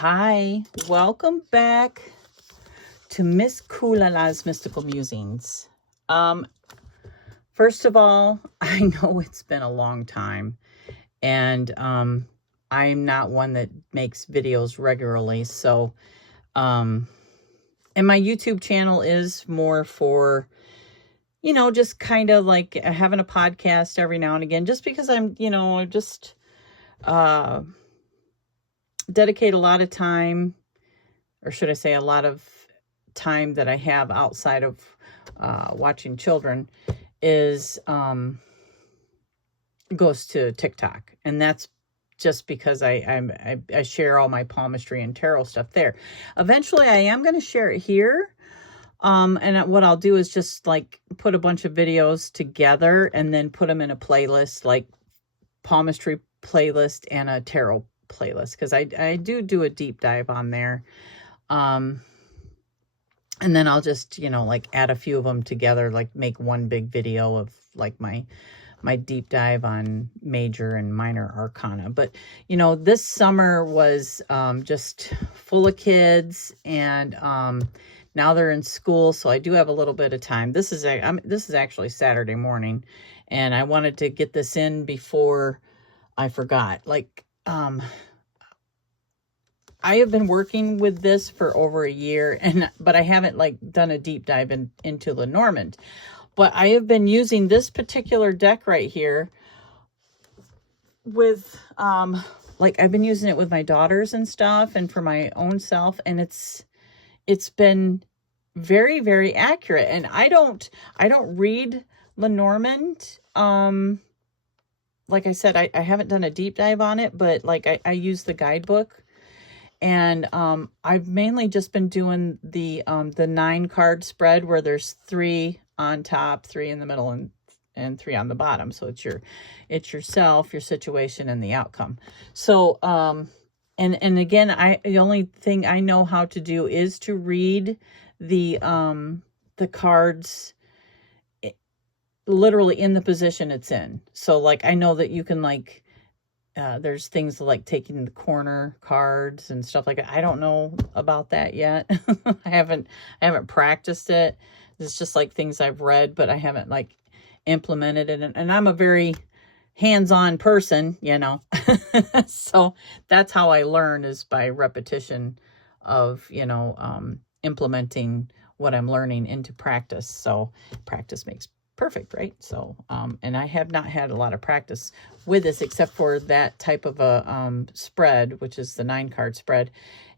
Hi, welcome back to Miss Kulala's Mystical Musings. First of all, I know it's been a long time, and I'm not one that makes videos regularly, so and my YouTube channel is more for, just kind of like having a podcast every now and again, just because I'm, just dedicate a lot of time, or should I say a lot of time that I have outside of watching children is goes to TikTok. And that's just because I share all my palmistry and tarot stuff there. Eventually I am going to share it here. And what I'll do is just like put a bunch of videos together and then put them in a playlist, like palmistry playlist and a tarot playlist, because I do a deep dive on there. And then I'll just, like add a few of them together, like make one big video of like my deep dive on major and minor arcana. But, this summer was just full of kids, and now they're in school, so I do have a little bit of time. This is actually Saturday morning, and I wanted to get this in before I forgot. Like, I have been working with this for over a year, but I haven't like done a deep dive into Lenormand. But I have been using this particular deck right here with, like I've been using it with my daughters and stuff and for my own self. And it's been very, very accurate. And I don't read Lenormand. Like I said, I haven't done a deep dive on it, but like I use the guidebook. And I've mainly just been doing the 9-card spread where there's 3 on top, 3 in the middle, and 3 on the bottom. So it's yourself, your situation, and the outcome. So and again, the only thing I know how to do is to read the cards literally in the position it's in. So like I know that you can like there's things like taking the corner cards and stuff like that. I don't know about that yet. I haven't practiced it. It's just like things I've read, but I haven't like implemented it. And I'm a very hands-on person, so that's how I learn, is by repetition of, implementing what I'm learning into practice. So practice makes perfect, right? So and I have not had a lot of practice with this except for that type of a spread, which is the 9-card spread,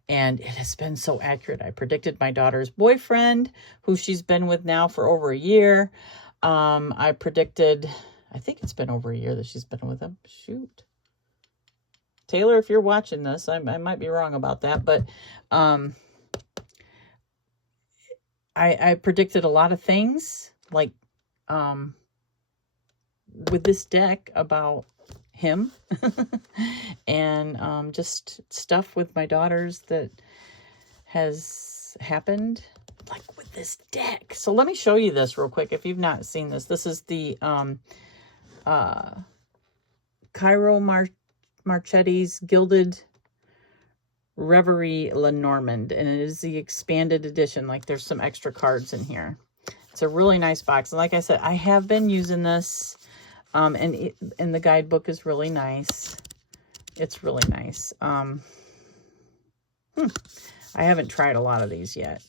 and it has been so accurate. I predicted my daughter's boyfriend, who she's been with now for over a year. I think it's been over a year that she's been with him. Shoot, Taylor, if you're watching this, I might be wrong about that, but I predicted a lot of things like with this deck about him and just stuff with my daughters that has happened like with this deck. So let me show you this real quick if you've not seen this. This is the Cairo Marchetti's Gilded Reverie Lenormand, and it is the expanded edition. Like there's some extra cards in here. It's a really nice box. And like I said, I have been using this, and the guidebook is really nice. It's really nice. I haven't tried a lot of these yet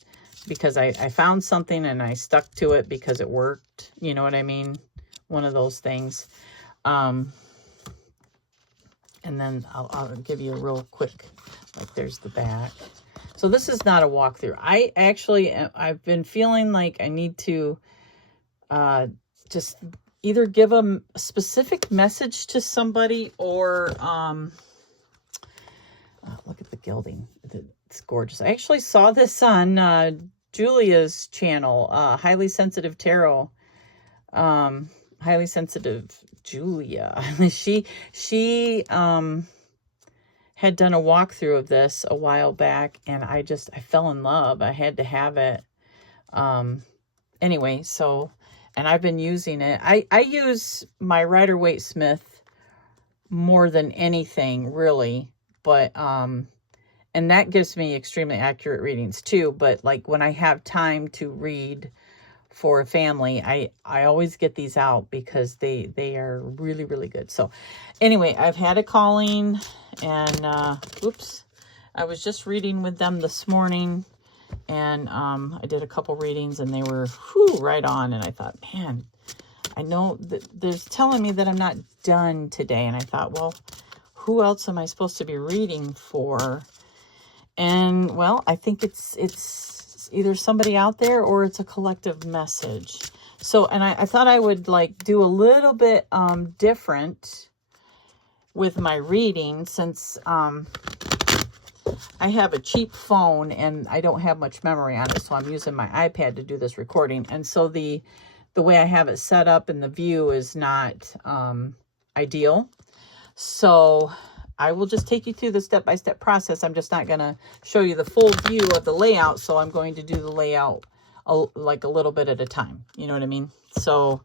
because I found something and I stuck to it because it worked. You know what I mean? One of those things. And then I'll give you a real quick, like there's the back. So this is not a walkthrough. I've been feeling like I need to just either give a specific message to somebody or look at the gilding. It's gorgeous. I actually saw this on Julia's channel, Highly Sensitive Tarot. Highly Sensitive Julia. she had done a walkthrough of this a while back, and I fell in love. I had to have it. Anyway, so, and I've been using it. I use my Rider-Waite-Smith more than anything, really. But and that gives me extremely accurate readings too. But like when I have time to read for a family, I always get these out because they are really, really good. So anyway, I've had a calling, and oops, I was just reading with them this morning, and I did a couple readings, and they were right on. And I thought, man, I know that there's telling me that I'm not done today. And I thought, well, who else am I supposed to be reading for? And well, I think it's either somebody out there or it's a collective message. So, and I thought I would like do a little bit different with my reading, since I have a cheap phone and I don't have much memory on it. So I'm using my iPad to do this recording. And so the way I have it set up in the view is not ideal. So I will just take you through the step-by-step process. I'm just not going to show you the full view of the layout. So I'm going to do the layout like a little bit at a time. You know what I mean? So,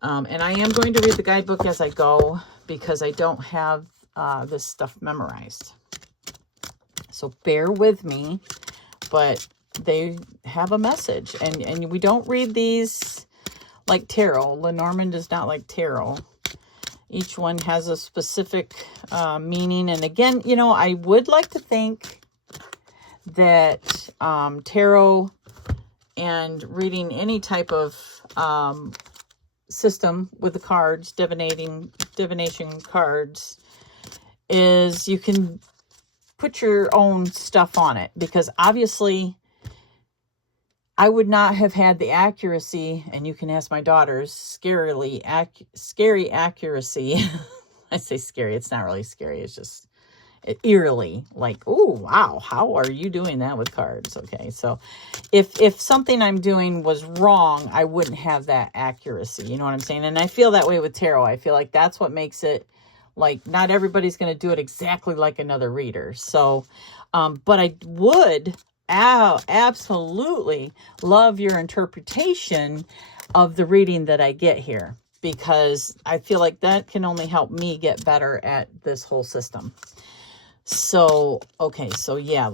and I am going to read the guidebook as I go because I don't have this stuff memorized. So bear with me, but they have a message. And we don't read these like tarot. Lenormand is not like tarot. Each one has a specific meaning. And again, you know, I would like to think that tarot and reading any type of system with the cards, divination cards, is you can put your own stuff on it. Because obviously I would not have had the accuracy, and you can ask my daughters, scary accuracy. I say scary, it's not really scary, it's just eerily like, oh wow, how are you doing that with cards? Okay, so if something I'm doing was wrong, I wouldn't have that accuracy, you know what I'm saying? And I feel that way with tarot. I feel like that's what makes it, like, not everybody's going to do it exactly like another reader. So but I would absolutely love your interpretation of the reading that I get here, because I feel like that can only help me get better at this whole system. So, okay, so yeah,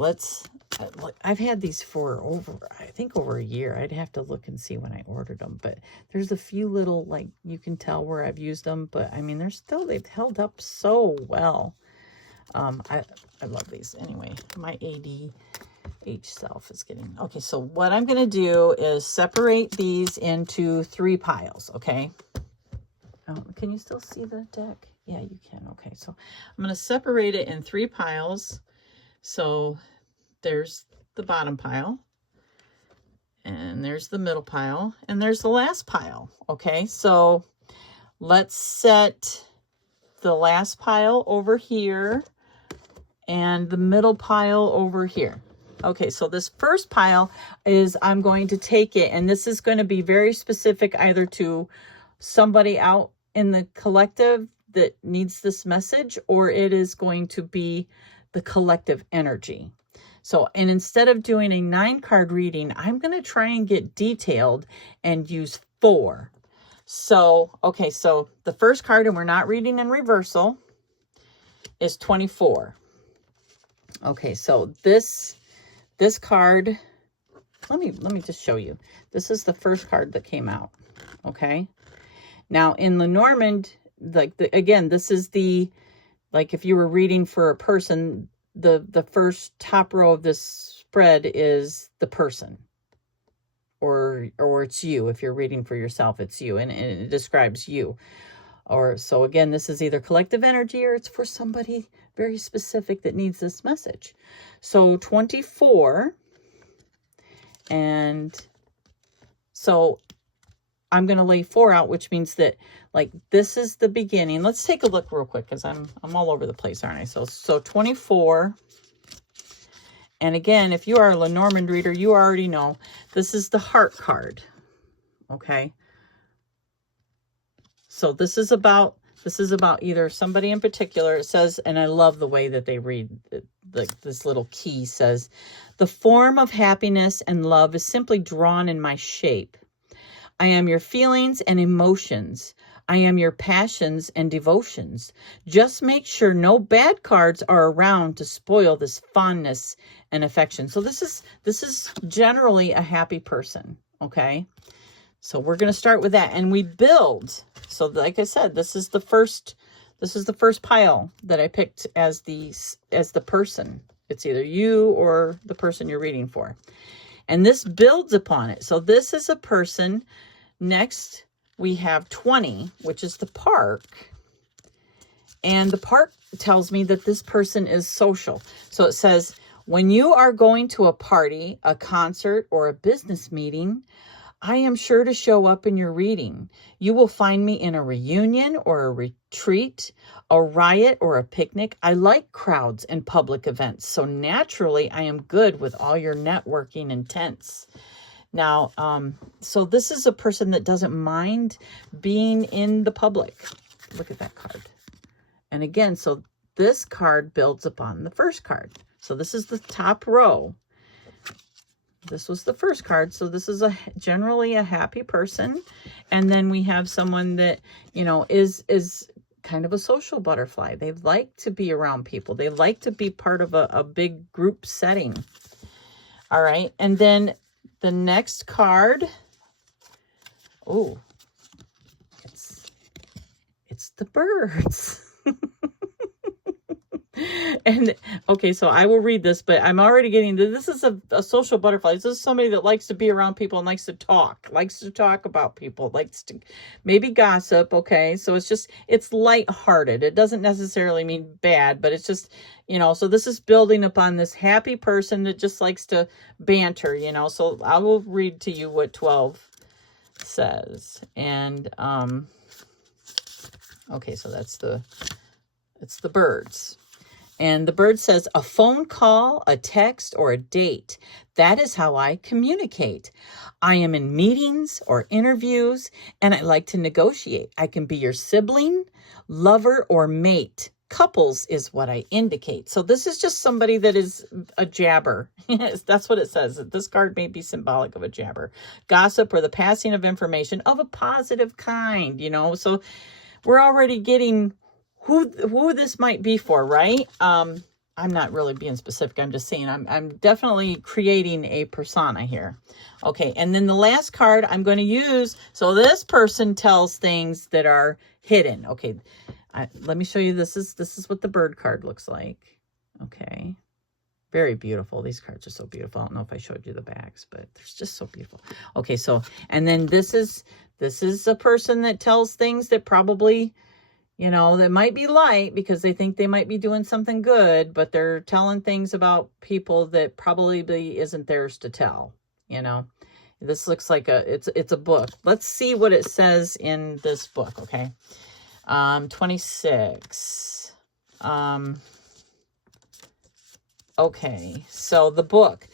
I've had these for I think over a year. I'd have to look and see when I ordered them, but there's a few little, like, you can tell where I've used them, but I mean, they've held up so well. I love these. Anyway, my ADH self is getting, okay, so what I'm going to do is separate these into 3 piles, okay? Can you still see the deck? Yeah, you can. Okay, so I'm going to separate it in 3 piles. So there's the bottom pile, and there's the middle pile, and there's the last pile. Okay, so let's set the last pile over here and the middle pile over here. Okay, so this first pile is, I'm going to take it, and this is going to be very specific either to somebody out in the collective that needs this message, or it is going to be the collective energy. So, and instead of doing a 9-card reading, I'm going to try and get detailed and use 4. So, okay, so the first card, and we're not reading in reversal, is 24. Okay, so this card, let me just show you. This is the first card that came out. Okay. Now in Lenormand, like again, this is the, like if you were reading for a person, the first top row of this spread is the person, or it's you. If you're reading for yourself, it's you, and it describes you. Or so again, this is either collective energy or it's for somebody very specific that needs this message. So 24, and so I'm going to lay 4 out, which means that, like, this is the beginning. Let's take a look real quick, because I'm all over the place, aren't I? So 24. And again, if you are a Lenormand reader, you already know this is the heart card. Okay. So this is about either somebody in particular. It says, and I love the way that they read, like this little key says, the form of happiness and love is simply drawn in my shape. I am your feelings and emotions. I am your passions and devotions. Just make sure no bad cards are around to spoil this fondness and affection. So this is generally a happy person, okay? So we're going to start with that, and we build. So like I said, this is the first pile that I picked as the person. It's either you or the person you're reading for. And this builds upon it. So this is a person. Next, we have 20, which is the park. And the park tells me that this person is social. So it says, when you are going to a party, a concert, or a business meeting, I am sure to show up in your reading. You will find me in a reunion or a retreat, a riot or a picnic. I like crowds and public events, so naturally I am good with all your networking intents. Now, so this is a person that doesn't mind being in the public. Look at that card. And again, so this card builds upon the first card. So this is the top row. This was the first card. So this is generally a happy person. And then we have someone that, you know, is kind of a social butterfly. They like to be around people. They like to be part of a big group setting. All right. And then the next card. Oh, it's the birds. And okay, so I will read this, but I'm already getting this is a social butterfly. This is somebody that likes to be around people and likes to talk about people, likes to maybe gossip. Okay, so it's lighthearted. It doesn't necessarily mean bad, but it's just, you know, so this is building upon this happy person that just likes to banter, you know. So I will read to you what 12 says. And okay, so it's the birds. And the bird says, a phone call, a text, or a date. That is how I communicate. I am in meetings or interviews, and I like to negotiate. I can be your sibling, lover, or mate. Couples is what I indicate. So this is just somebody that is a jabber. That's what it says. This card may be symbolic of a jabber. Gossip or the passing of information of a positive kind, you know. So we're already getting who this might be for, right? I'm not really being specific. I'm just saying I'm definitely creating a persona here. Okay, and then the last card I'm going to use. So this person tells things that are hidden. Okay, let me show you. This is what the bird card looks like. Okay, very beautiful. These cards are so beautiful. I don't know if I showed you the backs, but they're just so beautiful. Okay, so and then this is a person that tells things that probably, you know, that might be light because they think they might be doing something good, but they're telling things about people that probably isn't theirs to tell, you know. This looks like it's a book. Let's see what it says in this book, okay? 26. Okay, so the book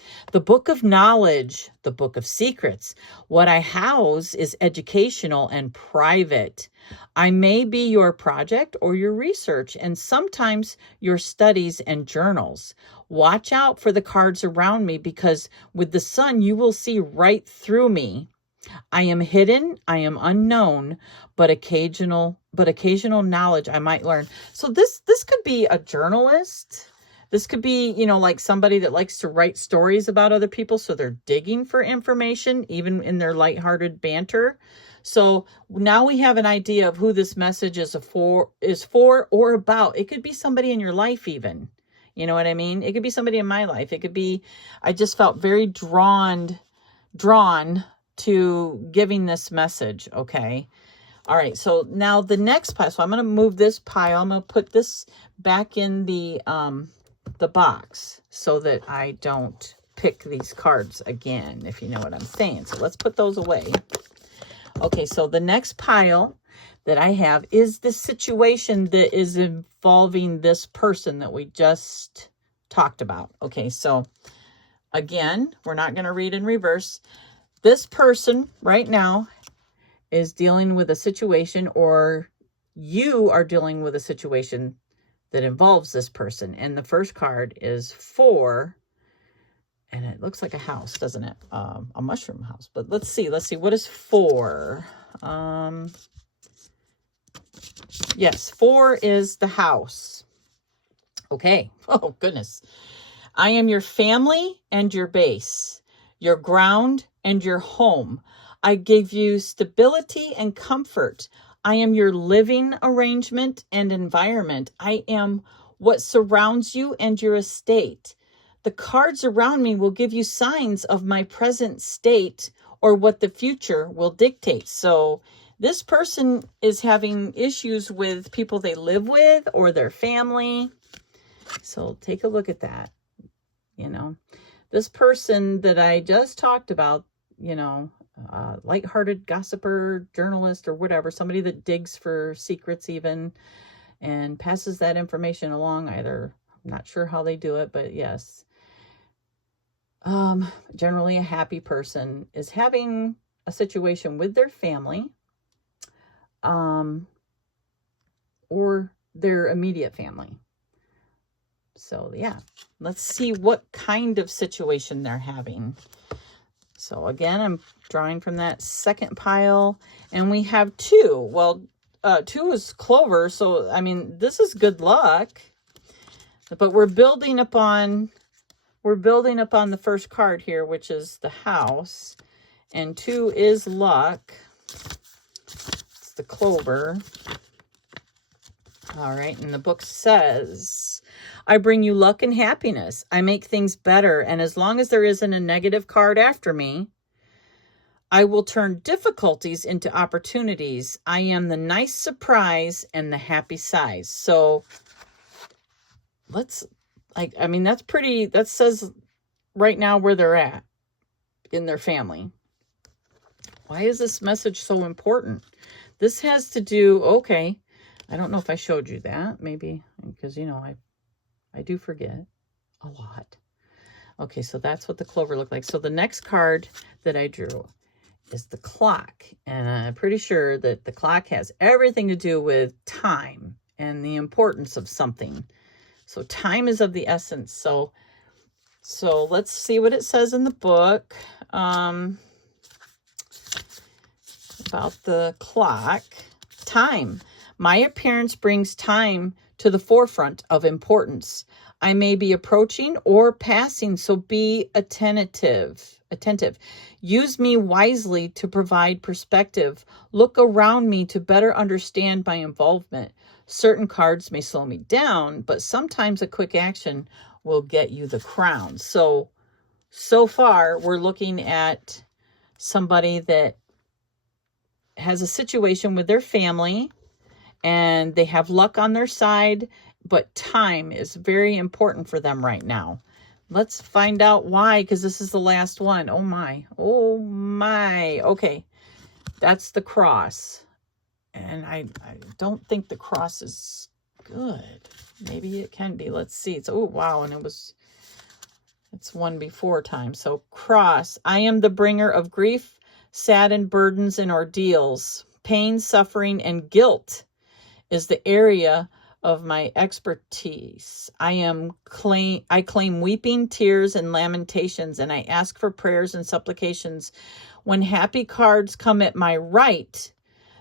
of knowledge, the book of secrets. What I house is educational and private. I may be your project or your research, and sometimes your studies and journals. Watch out for the cards around me, because with the sun you will see right through me. I am hidden, I am unknown, but occasional knowledge I might learn. So this could be a journalist. This could be, you know, like somebody that likes to write stories about other people. So they're digging for information, even in their lighthearted banter. So now we have an idea of who this message is for or about. It could be somebody in your life even. You know what I mean? It could be somebody in my life. It could be, I just felt very drawn to giving this message. Okay. All right. So now the next pile. So I'm going to move this pile. I'm going to put this back in the box so that I don't pick these cards again, if you know what I'm saying. So let's put those away. Okay, so the next pile that I have is the situation that is involving this person that we just talked about. Okay, so again, we're not going to read in reverse. This person right now is dealing with a situation, or you are dealing with a situation that involves this person. And the first card is 4, and it looks like a house, doesn't it? A mushroom house. But let's see what is 4. Yes, 4 is the house. Okay. Oh, goodness. I am your family and your base, your ground and your home. I give you stability and comfort. I am your living arrangement and environment. I am what surrounds you and your estate. The cards around me will give you signs of my present state or what the future will dictate. So this person is having issues with people they live with or their family. So take a look at that. You know, this person that I just talked about, you know, lighthearted gossiper, journalist, or whatever, somebody that digs for secrets even and passes that information along. Either, I'm not sure how they do it, but yes. Generally a happy person is having a situation with their family, or their immediate family. So yeah, let's see what kind of situation they're having. So again, I'm drawing from that second pile, and we have 2. Well, 2 is clover, so I mean, this is good luck. But we're building upon the first card here, which is the house, and 2 is luck. It's the clover. All right, and the book says, I bring you luck and happiness. I make things better, and as long as there isn't a negative card after me, I will turn difficulties into opportunities. I am the nice surprise and the happy size. So let's, I mean, that's pretty, that says right now where they're at in their family. Why is this message so important? This has to do, okay, I don't know if I showed you that, maybe, because, you know, I do forget a lot. Okay, so that's what the clover looked like. So the next card that I drew is the clock. And I'm pretty sure that the clock has everything to do with time and the importance of something. So time is of the essence. So let's see what it says in the book about the clock. Time. My appearance brings time to the forefront of importance. I may be approaching or passing, so be attentive. Use me wisely to provide perspective. Look around me to better understand my involvement. Certain cards may slow me down, but sometimes a quick action will get you the crown. So far, we're looking at somebody that has a situation with their family, and they have luck on their side, but time is very important for them right now. Let's find out why, because this is the last one. Oh my. Okay, that's the cross. And I don't think the cross is good. Maybe it can be. Let's see. It's, oh, wow, and it's one before time. So cross. I am the bringer of grief, saddened burdens, and ordeals. Pain, suffering, and guilt is the area of my expertise. I claim weeping, tears, and lamentations, and I ask for prayers and supplications. When happy cards come at my right,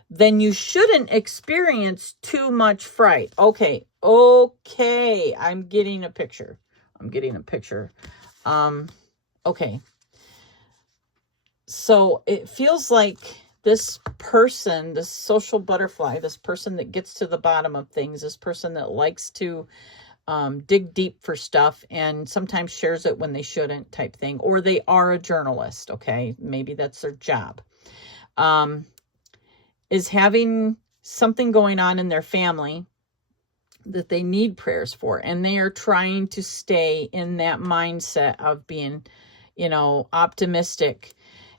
then you shouldn't experience too much fright. Okay, I'm getting a picture. Okay. So it feels like this person, this social butterfly, this person that gets to the bottom of things, this person that likes to dig deep for stuff and sometimes shares it when they shouldn't, type thing, or they are a journalist, okay? Maybe that's their job, is having something going on in their family that they need prayers for, and they are trying to stay in that mindset of being, you know, optimistic,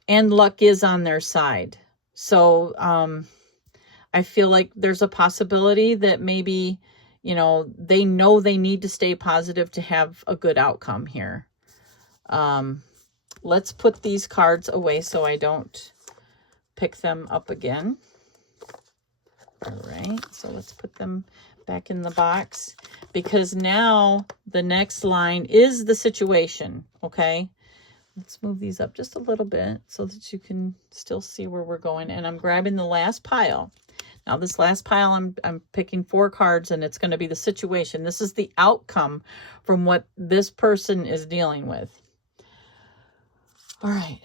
and luck is on their side. So I feel like there's a possibility that maybe, you know they need to stay positive to have a good outcome here. Let's put these cards away so I don't pick them up again. All right, so let's put them back in the box, because now the next line is the situation, okay? Let's move these up just a little bit so that you can still see where we're going. And I'm grabbing the last pile. Now this last pile, I'm picking 4 cards, and it's going to be the situation. This is the outcome from what this person is dealing with. All right.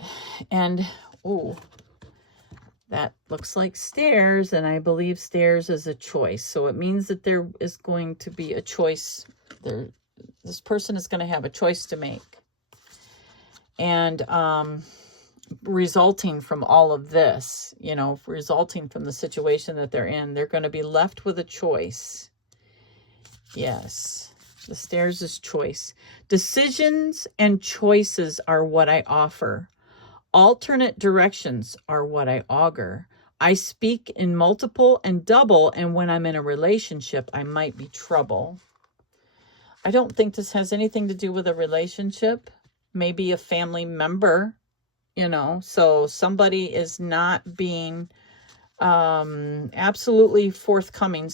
And, oh, that looks like stairs, and I believe stairs is a choice. So it means that there is going to be a choice. This person is going to have a choice to make. And resulting from all of this, you know, resulting from the situation that they're in, they're going to be left with a choice. Yes, the stairs is choice. Decisions and choices are what I offer. Alternate directions are what I augur. I speak in multiple and double, and when I'm in a relationship, I might be trouble. I don't think this has anything to do with a relationship. Maybe a family member, you know, so somebody is not being absolutely forthcoming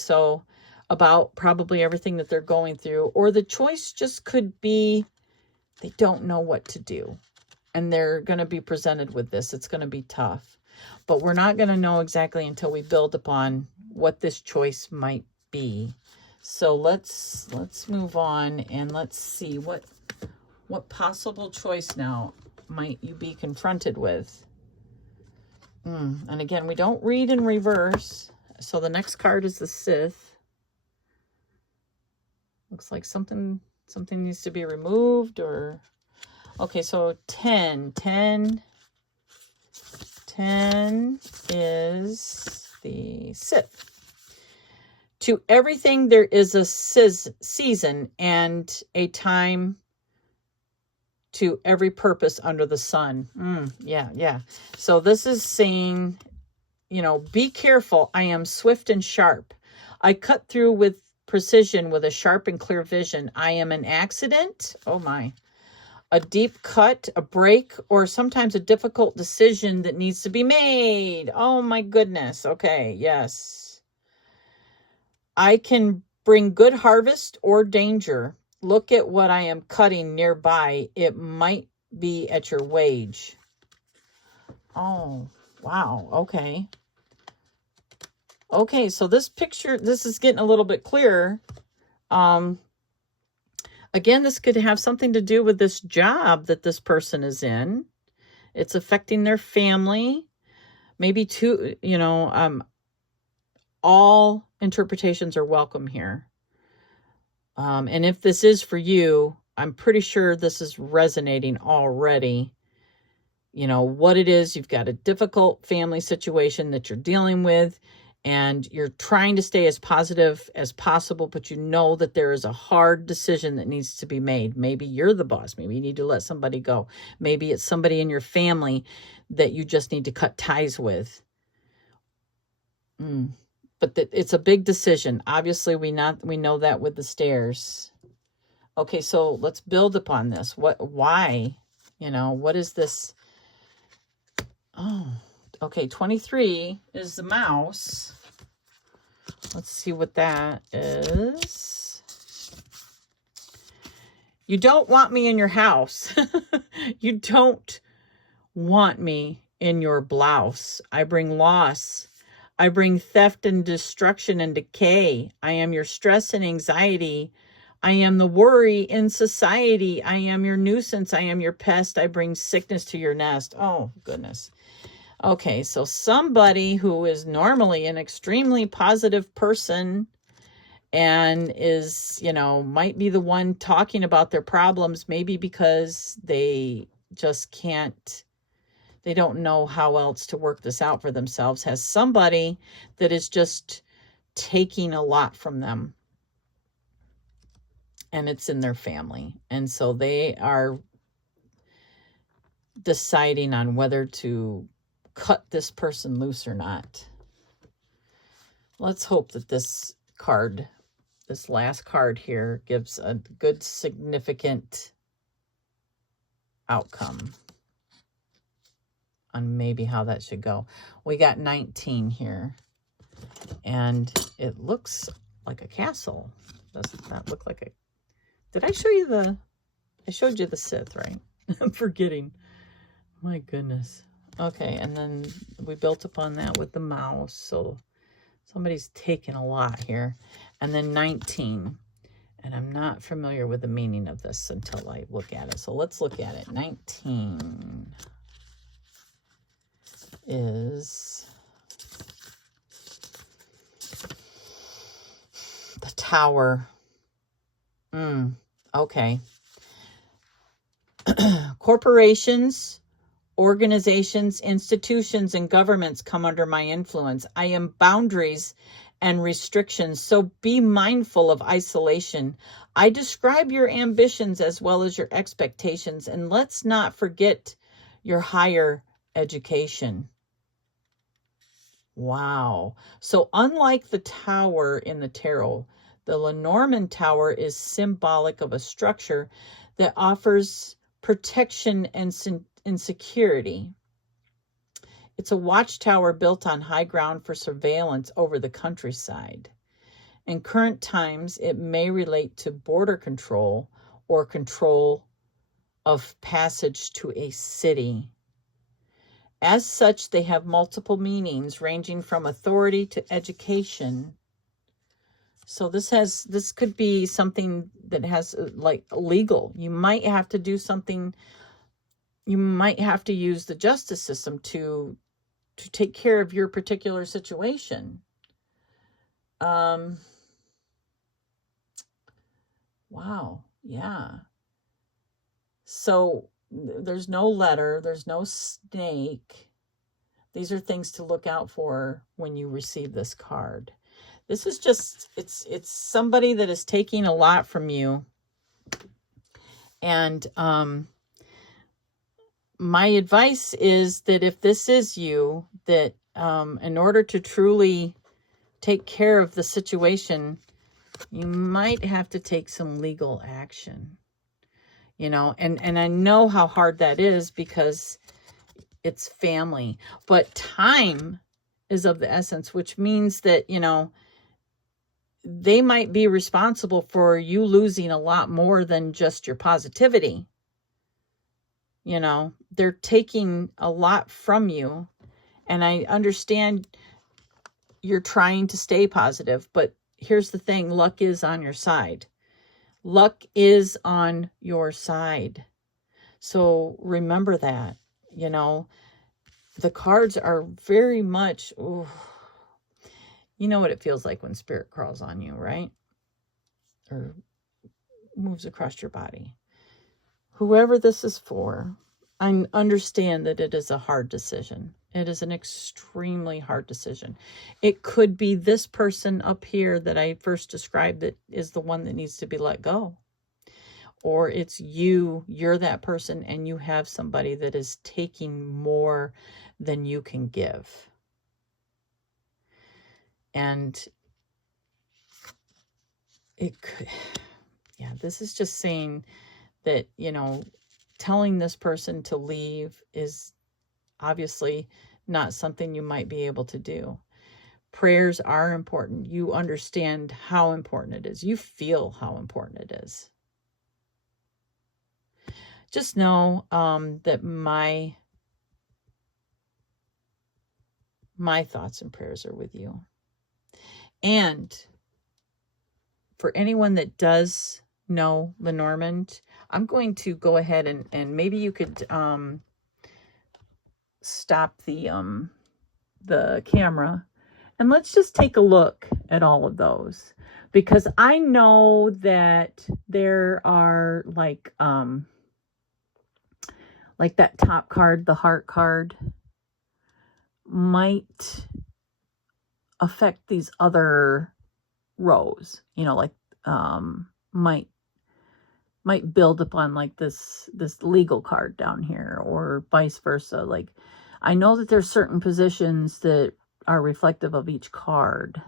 about probably everything that they're going through, or the choice just could be they don't know what to do, and they're going to be presented with this. It's going to be tough, but we're not going to know exactly until we build upon what this choice might be. So let's move on, and let's see what possible choice now might you be confronted with. And again, we don't read in reverse. So the next card is the Sith. Looks like something needs to be removed, or okay, so 10 is the Sith. To everything there is a season and a time to every purpose under the sun. Yeah. So this is saying, you know, be careful. I am swift and sharp. I cut through with precision with a sharp and clear vision. I am an accident. Oh my. A deep cut, a break, or sometimes a difficult decision that needs to be made. Oh my goodness. Okay, yes. I can bring good harvest or danger. Look at what I am cutting nearby. It might be at your wage. Oh, wow. Okay. Okay, so this picture, this is getting a little bit clearer. Again, this could have something to do with this job that this person is in. It's affecting their family. Maybe two, you know, all interpretations are welcome here. And if this is for you, I'm pretty sure this is resonating already. You know, what it is, you've got a difficult family situation that you're dealing with, and you're trying to stay as positive as possible, but you know that there is a hard decision that needs to be made. Maybe you're the boss. Maybe you need to let somebody go. Maybe it's somebody in your family that you just need to cut ties with. But it's a big decision. Obviously, we know that with the stairs. Okay, so let's build upon this. Why? You know, what is this? Oh, okay, 23 is the mouse. Let's see what that is. You don't want me in your house. You don't want me in your blouse. I bring loss. I bring theft and destruction and decay. I am your stress and anxiety. I am the worry in society. I am your nuisance. I am your pest. I bring sickness to your nest. Oh, goodness. Okay, so somebody who is normally an extremely positive person and is, you know, might be the one talking about their problems, maybe because they just can't, they don't know how else to work this out for themselves, has somebody that is just taking a lot from them. And it's in their family. And so they are deciding on whether to cut this person loose or not. Let's hope that this card, this last card here, gives a good, significant outcome on maybe how that should go. We got 19 here, and it looks like a castle. Doesn't that look like a... Did I show you I showed you the Sith, right? I'm forgetting. My goodness. Okay, and then we built upon that with the mouse. So Somebody's taking a lot here. And then 19. And I'm not familiar with the meaning of this until I look at it. So let's look at it. 19 is the Tower. Okay. Corporations, organizations, institutions, and governments come under my influence. I am boundaries and restrictions, so be mindful of isolation. I describe your ambitions as well as your expectations, and let's not forget your higher education. Wow. So unlike the Tower in the tarot, the Lenormand Tower is symbolic of a structure that offers protection and security. It's a watchtower built on high ground for surveillance over the countryside. In current times, it may relate to border control or control of passage to a city. As such, they have multiple meanings ranging from authority to education. So this could be something that has like legal. You might have to do something. You might have to use the justice system to take care of your particular situation. Wow. Yeah. So there's no letter. There's no snake. These are things to look out for when you receive this card. This is just, it's somebody that is taking a lot from you. And my advice is that if this is you, that in order to truly take care of the situation, you might have to take some legal action. You know, and I know how hard that is because it's family. But time is of the essence, which means that, you know, they might be responsible for you losing a lot more than just your positivity. You know, they're taking a lot from you. And I understand you're trying to stay positive, but here's the thing, luck is on your side. Luck is on your side. So remember that, you know, the cards are very much, ooh, you know what it feels like when spirit crawls on you, right? Or moves across your body. Whoever this is for, I understand that it is a hard decision. It is an extremely hard decision. It could be this person up here that I first described that is the one that needs to be let go. Or it's you're that person and you have somebody that is taking more than you can give. And it could, yeah, this is just saying that, you know, telling this person to leave is obviously not something you might be able to do. Prayers are important. You understand how important it is. You feel how important it is. Just know that my thoughts and prayers are with you. And for anyone that does know Lenormand, I'm going to go ahead and maybe you could stop the camera and let's just take a look at all of those, because I know that there are like that top card, the heart card, might affect these other rows, you know, like might build upon like this legal card down here, or vice versa. Like, I know that there's certain positions that are reflective of each card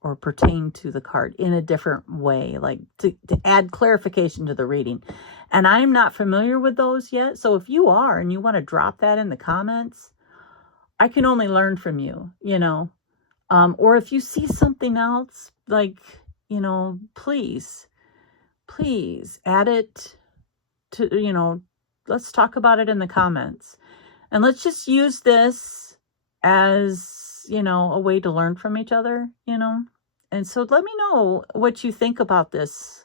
or pertain to the card in a different way, like to add clarification to the reading. And I'm not familiar with those yet. So if you are and you want to drop that in the comments, I can only learn from you, you know. Or if you see something else, like, you know, please add it to, you know, let's talk about it in the comments. And let's just use this as it's, you know, a way to learn from each other, you know. And so let me know what you think about this.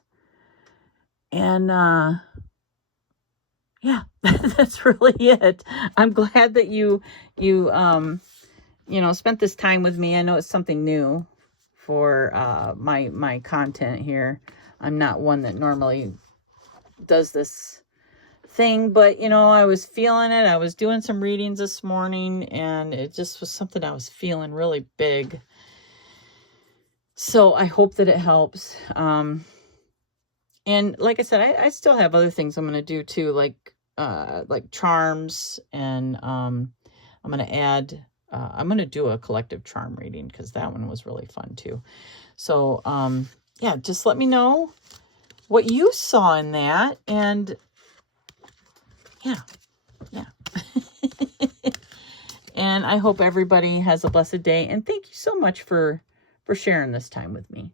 And yeah, that's really it. I'm glad that you you know, spent this time with me. I know it's something new for my content here. I'm not one that normally does this thing, but you know, I was feeling it. I was doing some readings this morning, and it just was something I was feeling really big. So I hope that it helps. And like I said, I still have other things I'm going to do too, like charms, and I'm going to add, I'm going to do a collective charm reading because that one was really fun too. So, yeah, just let me know what you saw in that. And yeah. And I hope everybody has a blessed day. And thank you so much for sharing this time with me.